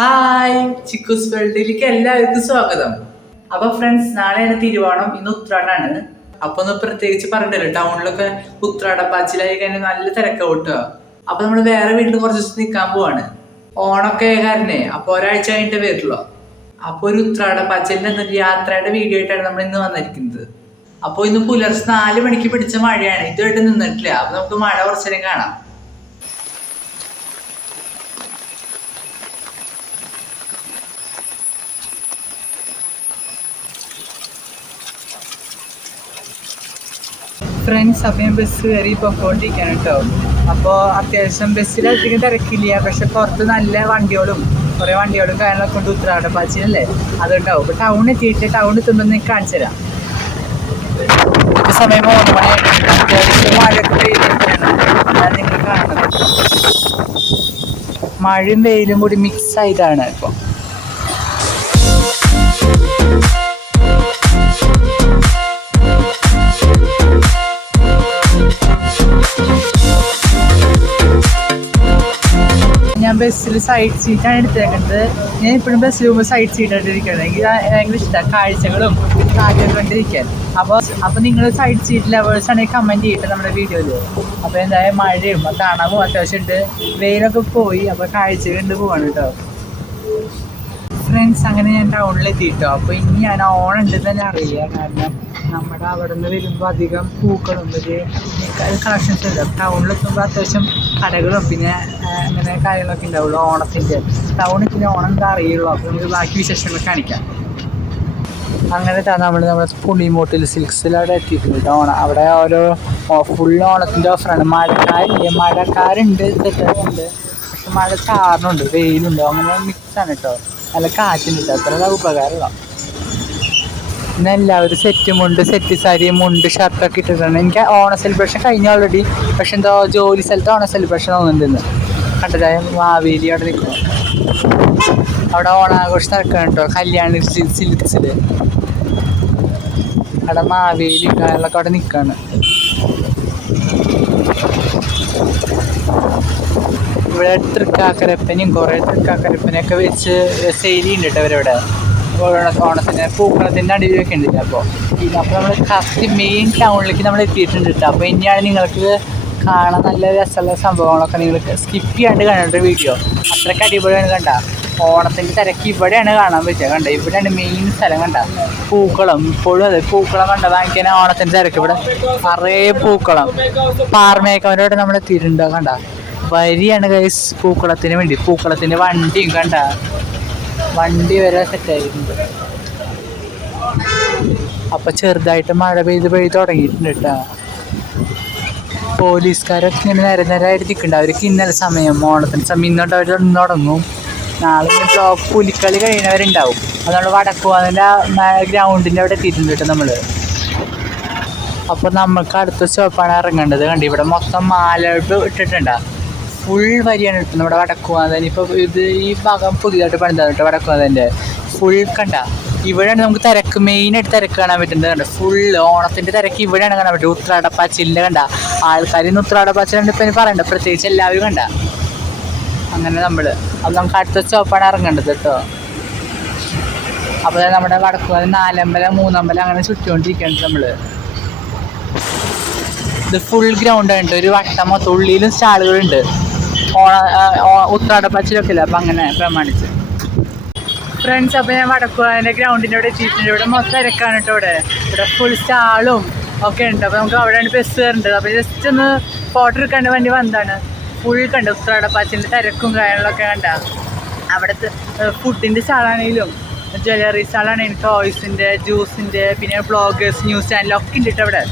Hi, Chikkus വേൾഡിലേക്ക് എല്ലാവർക്കും സ്വാഗതം. അപ്പൊ ഫ്രണ്ട്സ്, നാളെയാണ് തിരുവോണം, ഇന്ന് ഉത്രാടാണ്. അപ്പൊ ഒന്ന് പ്രത്യേകിച്ച് പറഞ്ഞല്ലോ, ടൗണിലൊക്കെ ഉത്രാടപ്പാച്ചിലായി കഴിഞ്ഞാൽ നല്ല തിരക്കാവും കേട്ടോ. അപ്പൊ നമ്മള് വേറെ വീട്ടിൽ കുറച്ച് ദിവസം നിൽക്കാൻ പോവാണ്. ഓണൊക്കെ കാരണേ അപ്പൊ ഒരാഴ്ച കഴിഞ്ഞിട്ട് വരുള്ളൂ. അപ്പൊ ഒരു ഉത്രാടപ്പാച്ചിലിന്റെ എന്നൊരു യാത്രയുടെ വീഡിയോ ആയിട്ടാണ് നമ്മൾ ഇന്ന് വന്നിരിക്കുന്നത്. അപ്പൊ ഇന്ന് പുലർച്ചെ 4 മണിക്ക് പിടിച്ച മഴയാണ്, ഇതുമായിട്ട് നിന്നിട്ടില്ല. അപ്പൊ നമുക്ക് മഴ കുറച്ചു നേരം കാണാം. ഫ്രണ്ട്സ്, അപ്പം ഞാൻ ബസ് കയറി പൊക്കോണ്ടിരിക്കുകയാണ് കേട്ടോ. അപ്പോൾ അത്യാവശ്യം ബസ്സിൽ അധികം തിരക്കില്ല, പക്ഷെ പുറത്ത് നല്ല വണ്ടികളും കുറേ വണ്ടികളും കാര്യങ്ങളൊക്കെ കൊണ്ട് ഉത്രാടപ്പാച്ചിലല്ലേ അതുണ്ടാവും. അപ്പോൾ ടൗൺ എത്തിയിട്ട് ടൗൺ എത്തുമ്പോൾ നിങ്ങൾക്ക് കാണിച്ചു തരാം. സമയം 3 മണിയായിട്ട് അത്യാവശ്യം മഴയൊക്കെ പെയ്തിട്ടാണ് ഞാൻ നിങ്ങൾ കാണുന്നത്. മഴയും വെയിലും കൂടി മിക്സ് ആയിട്ടാണ് ഇപ്പോൾ. ഞാൻ ബസ്സിൽ സൈഡ് സീറ്റാണ് എടുത്തേക്കുന്നത്. ഞാൻ ഇപ്പോഴും ബസ്സിൽ പോകുമ്പോൾ സൈഡ് സീറ്റായിട്ട് ഇരിക്കുന്നത്. എനിക്ക് ഭയങ്കര ഇഷ്ടമാണ് കാഴ്ചകളും കാര്യങ്ങളും കണ്ടിരിക്കാൻ. അപ്പോൾ നിങ്ങൾ സൈഡ് സീറ്റ് ലവേഴ്സ് ആണെങ്കിൽ കമൻറ്റ് ചെയ്തിട്ട് നമ്മുടെ വീഡിയോയിൽ. അപ്പോൾ എന്തായാലും മഴയും തണവും അത്യാവശ്യം ഉണ്ട്, വെയിലൊക്കെ പോയി. അപ്പോൾ കാഴ്ച കണ്ട് പോവാണ് കേട്ടോ. ഫ്രണ്ട്സ്, അങ്ങനെ ഞാൻ ടൗണിലെത്തിയിട്ടോ. അപ്പോൾ ഇനി ഞാൻ ഓണം ഉണ്ടെന്ന് തന്നെ അറിയില്ല, കാരണം നമ്മുടെ അവിടെ നിന്ന് വരുമ്പോൾ അധികം പൂക്കളും കളക്ഷൻസ് ഉണ്ട്. ടൗണിലെത്തുമ്പോൾ അത്യാവശ്യം കടകളും പിന്നെ അങ്ങനെ കാര്യങ്ങളൊക്കെ ഉണ്ടാവുള്ളൂ ഓണത്തിൻ്റെ. ടൗണിൽ പിന്നെ ഓണം എന്താ അറിയുള്ളൂ. അപ്പോൾ നമുക്ക് ബാക്കി വിശേഷങ്ങൾ കാണിക്കാം. അങ്ങനെ നമ്മുടെ പുളിമൂട്ടിൽ സിൽക്സിലവിടെ എത്തിയിട്ടുണ്ട് ഓണം. അവിടെ ഓരോ ഫുൾ ഓണത്തിൻ്റെ ഓഫറാണ്. മഴക്കാരുണ്ട് തെറ്റുണ്ട്, പക്ഷെ മഴ ചാറിനുണ്ട്, വെയിലുണ്ട്, അങ്ങനെ മിക്സാണ് കേട്ടോ. നല്ല കാറ്റുണ്ട് കേട്ടോ, അത്ര ഉപകാരമുള്ള. പിന്നെ എല്ലാവരും സെറ്റ് സാരി മുണ്ട് ഷർട്ടൊക്കെ ഇട്ടിട്ടാണ്. എനിക്ക് ഓണ സെലിബ്രേഷൻ കഴിഞ്ഞ ഓൾറെഡി, പക്ഷെ എന്തോ ജോലി സ്ഥലത്ത് ഓണ സെലിബ്രേഷൻ തോന്നുന്നുണ്ടെന്ന് കണ്ടതായ മാവേലി അവിടെ നിൽക്കണം. അവിടെ ഓണാഘോഷം നടക്കണം കേട്ടോ, കല്യാണി സിൽക്സിൽ. അവിടെ മാവേലി കാര്യങ്ങളൊക്കെ അവിടെ നിൽക്കുകയാണ്. ഇവിടെ തൃക്കാക്കരപ്പനെയും കുറേ തൃക്കാക്കരപ്പനെയൊക്കെ വെച്ച് സെയിൽ ചെയ്യുന്നുണ്ട് കേട്ടോ അവരവിടെ. ഓണത്തിന് പൂക്കളത്തിൻ്റെ അടിയിലൊക്കെ ഉണ്ടില്ല. അപ്പോൾ നമ്മൾ കറക്റ്റ് മെയിൻ ടൗണിലേക്ക് നമ്മൾ എത്തിയിട്ടുണ്ട് കേട്ടോ. അപ്പോൾ ഇനിയാണ് നിങ്ങൾക്ക് കാണാൻ നല്ല രസമുള്ള സംഭവങ്ങളൊക്കെ നിങ്ങൾ സ്കിപ്പ് ചെയ്യാണ്ട് കാണേണ്ട വീഡിയോ. അത്രയ്ക്ക് അടിപൊളിയാണ് കണ്ട. ഓണത്തിൻ്റെ തിരക്ക് ഇവിടെയാണ് കാണാൻ പറ്റുക. കണ്ട, ഇവിടെയാണ് മെയിൻ സ്ഥലം. കണ്ട, പൂക്കളം ഇപ്പോഴും അതെ, പൂക്കളം കണ്ട വാങ്ങിക്കാൻ ഓണത്തിൻ്റെ തിരക്ക്. ഇവിടെ നിറയെ പൂക്കളം. പാർമേക്കവരോടെ നമ്മൾ എത്തിയിട്ടുണ്ടോ കണ്ട, വരിയാണ് ഗൈസ് പൂക്കളത്തിന് വേണ്ടി. പൂക്കളത്തിൻ്റെ വണ്ടിയും കണ്ട, വണ്ടി വരെ സെറ്റായിട്ടുണ്ട്. അപ്പം ചെറുതായിട്ട് മഴ പെയ്ത് തുടങ്ങിയിട്ടുണ്ട് കേട്ടോ. പോലീസുകാരൊക്കെ ഇങ്ങനെ നേരമായിട്ട് നിൽക്കുന്നുണ്ട്. അവർക്ക് ഇന്നലെ സമയം ഓണത്തിന് സമയം ഇന്നോട്ട് അവർ തുടങ്ങും. നാളെ ബ്ലോക്ക് പുലിക്കളി കഴിയുന്നവരുണ്ടാവും. അതുകൊണ്ട് വടക്കുവാതിൻ്റെ ഗ്രൗണ്ടിൻ്റെ അവിടെ എത്തിയിട്ടുണ്ട് കേട്ടോ നമ്മൾ. അപ്പോൾ നമുക്ക് അടുത്ത സ്റ്റോപ്പാണ് ഇറങ്ങേണ്ടത്. കണ്ട് ഇവിടെ മൊത്തം മാലയിട്ട് ഇട്ടിട്ടുണ്ടാ, ഫുൾ വരിയാണ് കിട്ടുന്നത് ഇവിടെ വടക്കുവാതൻ. ഇപ്പോൾ ഇത് ഈ ഭാഗം പുതിയതായിട്ട് പണിതാണ് കേട്ടോ വടക്കുവാതൻ്റെ. ഫുൾ കണ്ട, ഇവിടെയാണ് നമുക്ക് തിരക്ക്, മെയിനായിട്ട് തിരക്ക് കാണാൻ പറ്റുന്നത്. കണ്ട, ഫുൾ ഓണത്തിൻ്റെ തിരക്ക് ഇവിടെയാണ് കാണാൻ പറ്റും. ഉത്രാടപ്പാച്ചിലിൻ്റെ കണ്ട ആൾക്കാർ ഇന്ന് ഉത്രാടപ്പാച്ചിലുണ്ട് ഇപ്പം പറയണ്ട, പ്രത്യേകിച്ച് എല്ലാവരും കണ്ട. അങ്ങനെ അത് നമുക്ക് അടുത്ത സ്റ്റോപ്പാണ് ഇറങ്ങേണ്ടത് കേട്ടോ. അപ്പോൾ നമ്മുടെ വടക്കുവാതൻ 4 അമ്പലം 3 അമ്പലം അങ്ങനെ ചുറ്റിക്കൊണ്ടിരിക്കുകയാണ് നമ്മൾ. ഇത് ഫുൾ ഗ്രൗണ്ടാണ്, ഒരു വട്ടം മൊത്തം, ഉള്ളിലും സ്റ്റാളുകളുണ്ട്. ഉത്രാടപ്പാച്ചിലൊക്കെ ഇല്ല, അപ്പം അങ്ങനെ പ്രമാണിച്ച്. ഫ്രണ്ട്സ്, അപ്പോൾ ഞാൻ വടക്കുവാതിൻ്റെ ഗ്രൗണ്ടിൻ്റെ അവിടെ എത്തിയിട്ടുണ്ട്. ഇവിടെ മൊത്തം തിരക്കാണ് കേട്ടോ. ഇവിടെ ഫുൾ സ്റ്റാളും ഒക്കെ ഉണ്ട്. അപ്പോൾ നമുക്ക് അവിടെയാണ് ബസ് കയറേണ്ടത്. അപ്പോൾ ജസ്റ്റ് ഒന്ന് ഫോട്ടോ എടുക്കേണ്ട വേണ്ടി വന്നതാണ്. ഫുൾ കണ്ട ഉത്രാടപ്പാച്ചിലിൻ്റെ തിരക്കും കാര്യങ്ങളൊക്കെ കണ്ട. അവിടുത്തെ ഫുഡിൻ്റെ സ്റ്റാളാണെങ്കിലും ജ്വല്ലറി സ്റ്റാളാണെങ്കിലും ടോയ്സിൻ്റെ ജ്യൂസിൻ്റെ പിന്നെ ബ്ലോഗേഴ്സ് ന്യൂസ് ചാനലൊക്കെ ഉണ്ട് കേട്ടോ അവിടെ.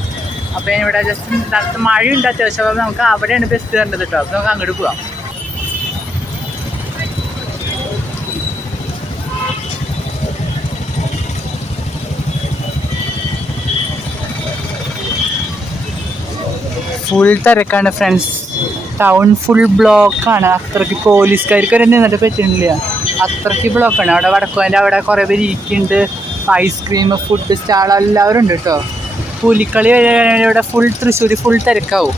അപ്പോൾ ഇവിടെ ജസ്റ്റ് നടത്ത് മഴയുണ്ട് അത്യാവശ്യം. അപ്പോൾ നമുക്ക് അവിടെയാണ് ബസ് കയറേണ്ടത് കേട്ടോ. അപ്പോൾ നമുക്ക് അങ്ങോട്ട് പോവാം. ഫുൾ തിരക്കാണ് ഫ്രണ്ട്സ്, ടൗൺ ഫുൾ ബ്ലോക്കാണ്. അത്രയ്ക്ക് പോലീസുകാർക്ക് വരെ നിന്നിട്ട് പറ്റുന്നില്ല, അത്രയ്ക്ക് ബ്ലോക്കാണ്. അവിടെ വടക്കുവാൻ്റെ അവിടെ കുറേ പേര് ഇരിക്കുന്നുണ്ട്. ഐസ്ക്രീം ഫുഡ് സ്റ്റാൾ എല്ലാവരും ഉണ്ട് കേട്ടോ. പുലിക്കളി ഇവിടെ ഫുൾ തൃശ്ശൂർ ഫുൾ തിരക്കാവും.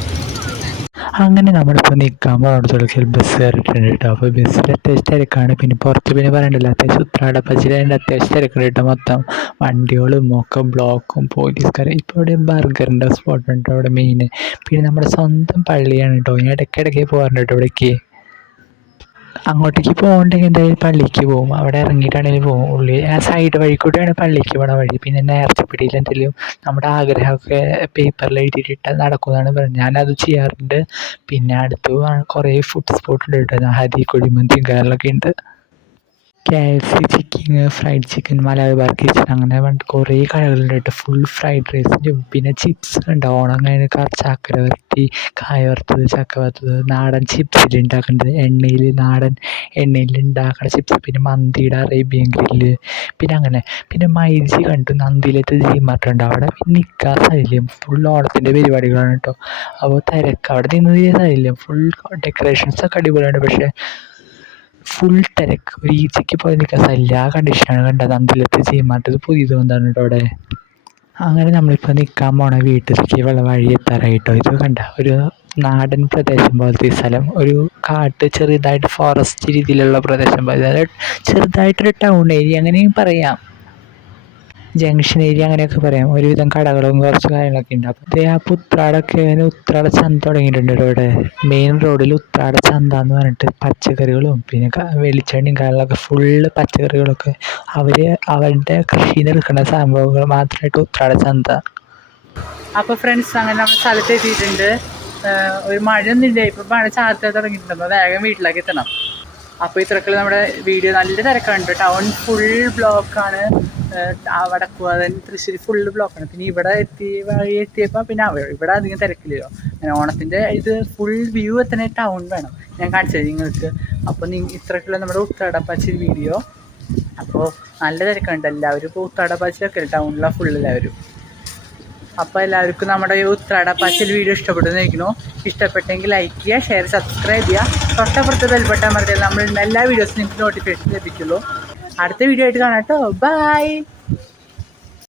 അങ്ങനെ നമ്മളിപ്പോൾ നിൽക്കാൻ പോകുന്നിടത്തോളം ബസ് കയറിയിട്ടുണ്ട് കേട്ടോ. അപ്പോൾ ബസ്സിൽ അത്യാവശ്യം തിരക്കാണ്. പിന്നെ പുറത്ത് പിന്നെ പറയണ്ടല്ലോ, അത്യാവശ്യം ഉത്രാടപ്പാച്ചിലായതുകൊണ്ട് അത്യാവശ്യം തിരക്കുണ്ട് കേട്ടോ. മൊത്തം വണ്ടികളും ഒക്കെ ബ്ലോക്കും പോലീസുകാർ. ഇപ്പോൾ ഇവിടെ ബർഗറിൻ്റെ സ്പോട്ടുണ്ട് അവിടെ മെയിൻ. പിന്നെ നമ്മുടെ സ്വന്തം പള്ളിയാണ് കേട്ടോ. ഞാൻ ഇടയ്ക്കിടയ്ക്ക് പോകാറുണ്ട് കേട്ടോ ഇവിടേക്ക്. അങ്ങോട്ടേക്ക് പോകണ്ടെങ്കിൽ എന്തായാലും പള്ളിക്ക് പോകും. അവിടെ ഇറങ്ങിയിട്ടാണെങ്കിലും പോകും. ഉള്ളിൽ ആ സൈഡ് വഴി കൂടെയാണ് പള്ളിക്ക് പോകണ വഴി. പിന്നെ നേർച്ചപ്പിടിയിൽ എന്തെങ്കിലും നമ്മുടെ ആഗ്രഹമൊക്കെ പേപ്പറിൽ എഴുതിയിട്ടിട്ട് നടക്കുമെന്നാണ് പറയുന്നത്. ഞാനത് ചെയ്യാറുണ്ട്. പിന്നെ അടുത്ത് കുറേ ഫുഡ് സ്പോട്ട് ഉണ്ട് കേട്ടോ. ഹരി കുഴിമന്തിയും കാര്യങ്ങളൊക്കെ ഉണ്ട്. KFC, chicken, fried chicken, Malabar kitchen, അങ്ങനെ പറഞ്ഞിട്ട് കുറേ കടകളുണ്ട് കേട്ടോ. ഫുൾ ഫ്രൈഡ് റൈസും പിന്നെ ചിപ്സ് ഉണ്ടാവും. ഓണം അങ്ങനെ ചക്കര വരട്ടി, കായ വറുത്തത്, ചക്ക വറുത്തത്, നാടൻ ചിപ്സിൽ ഉണ്ടാക്കുന്നത്, നാടൻ എണ്ണയിൽ ഉണ്ടാക്കുന്ന ചിപ്സ്. പിന്നെ മന്തിയുടെ അറേബ്യൻ ഗ്രില്ല്, പിന്നെ അങ്ങനെ. പിന്നെ മൈജി കണ്ടു, നന്ദിയിലത്തെ ജീമാർട്ടുണ്ട്. അവിടെ പിന്നെ നിൽക്കാൻ സ്ഥലമില്ല. ഫുൾ ഓണത്തിൻ്റെ പരിപാടികളാണ് കേട്ടോ. അപ്പോൾ തിരക്ക്. അവിടെ നിന്ന് സ്ഥലമില്ല. ഫുൾ ഡെക്കറേഷൻസൊക്കെ അടിപൊളിയാണ്. പക്ഷേ ഫുൾ തിരക്ക്. ഒരു ഈച്ചയ്ക്ക് പോയി നിൽക്കാൻ സ്ഥലമില്ല. ആ കണ്ടീഷനാണ് കണ്ടത്. നന്ദിലത്ത് ജീമാർട്ട് പുതിയത് വന്നതാണ് കേട്ടോ അവിടെ. അങ്ങനെ നമ്മളിപ്പോൾ നിൽക്കാൻ പോണ വീട്ടിലേക്ക് വഴി എത്താറായിട്ടോ. ഇത് കണ്ട ഒരു നാടൻ പ്രദേശം പോലത്തെ ഈ സ്ഥലം. ഒരു കാട്ട് ചെറുതായിട്ട് ഫോറസ്റ്റ് രീതിയിലുള്ള പ്രദേശം പോലെ, അതായത് ചെറുതായിട്ടൊരു ടൗൺ ഏരിയ അങ്ങനെയും പറയാം, ജംഗ്ഷൻ ഏരിയ അങ്ങനെയൊക്കെ പറയാം. ഒരുവിധം കടകളും കുറച്ച് കാര്യങ്ങളൊക്കെ ഉണ്ട്. അപ്പോൾ ആ ഉത്രാടൊക്കെ ഉത്രാട ചന്ത തുടങ്ങിയിട്ടുണ്ട് ഇവിടെ. മെയിൻ റോഡിൽ ഉത്രാട ചന്ത എന്ന് പറഞ്ഞിട്ട് പച്ചക്കറികളും പിന്നെ വെളിച്ചെണ്ണയും കാര്യങ്ങളൊക്കെ ഫുള്ള് പച്ചക്കറികളൊക്കെ അവരുടെ കൃഷിയിൽ എടുക്കുന്ന സംഭവങ്ങൾ മാത്രമായിട്ട് ഉത്രാട ചന്ത. അപ്പോൾ ഫ്രണ്ട്സ്, അങ്ങനെ നമ്മൾ സ്ഥലത്ത് എത്തിയിട്ടുണ്ട്. ഒരു മഴയൊന്നും ഇല്ല. ഇപ്പോൾ മഴ ചാർത്താൻ തുടങ്ങിയിട്ടുണ്ടല്ലോ. വേഗം വീട്ടിലേക്ക് എത്തണം. അപ്പോൾ ഇത്രക്കുള്ള നമ്മുടെ വീഡിയോ. നല്ല തിരക്കാണ്. ടൗൺ ഫുൾ ബ്ലോക്കാണ്. വടക്കുവാതൻ തൃശ്ശൂർ ഫുള്ള് ബ്ലോക്കാണ്. പിന്നെ ഇവിടെ എത്തിയപ്പോൾ പിന്നെ ഇവിടെ അധികം തിരക്കില്ലല്ലോ. അങ്ങനെ ഓണത്തിൻ്റെ ഇത് ഫുൾ വ്യൂ എത്തണ ടൗൺ വേണം. ഞാൻ കാണിച്ചത് നിങ്ങൾക്ക്. അപ്പോൾ ഇത്രക്കുള്ള നമ്മുടെ ഉത്രാടപ്പാച്ചിൽ വീഡിയോ. അപ്പോൾ നല്ല തിരക്കുണ്ട്. എല്ലാവരും ഇപ്പോൾ ഉത്രാടപ്പാച്ചിലൊക്കെ ടൗണിലാണ് ഫുള്ള് എല്ലാവരും. അപ്പോൾ എല്ലാവർക്കും നമ്മുടെ ഈ ഉത്രാടപ്പാച്ചിൽ വീഡിയോ ഇഷ്ടപ്പെടുന്നതായിരിക്കുന്നു. ഇഷ്ടപ്പെട്ടെങ്കിൽ ലൈക്ക് ചെയ്യുക, ഷെയർ, സബ്സ്ക്രൈബ് ചെയ്യുക. തൊട്ടപ്പുറത്ത് ബെൽ ബട്ടൺ അമർത്തിയാൽ നമ്മൾ എല്ലാ വീഡിയോസും നിങ്ങൾക്ക് നോട്ടിഫിക്കേഷൻ ലഭിക്കുള്ളൂ. അടുത്ത വീഡിയോ ആയിട്ട് കാണാം കേട്ടോ. ബൈ.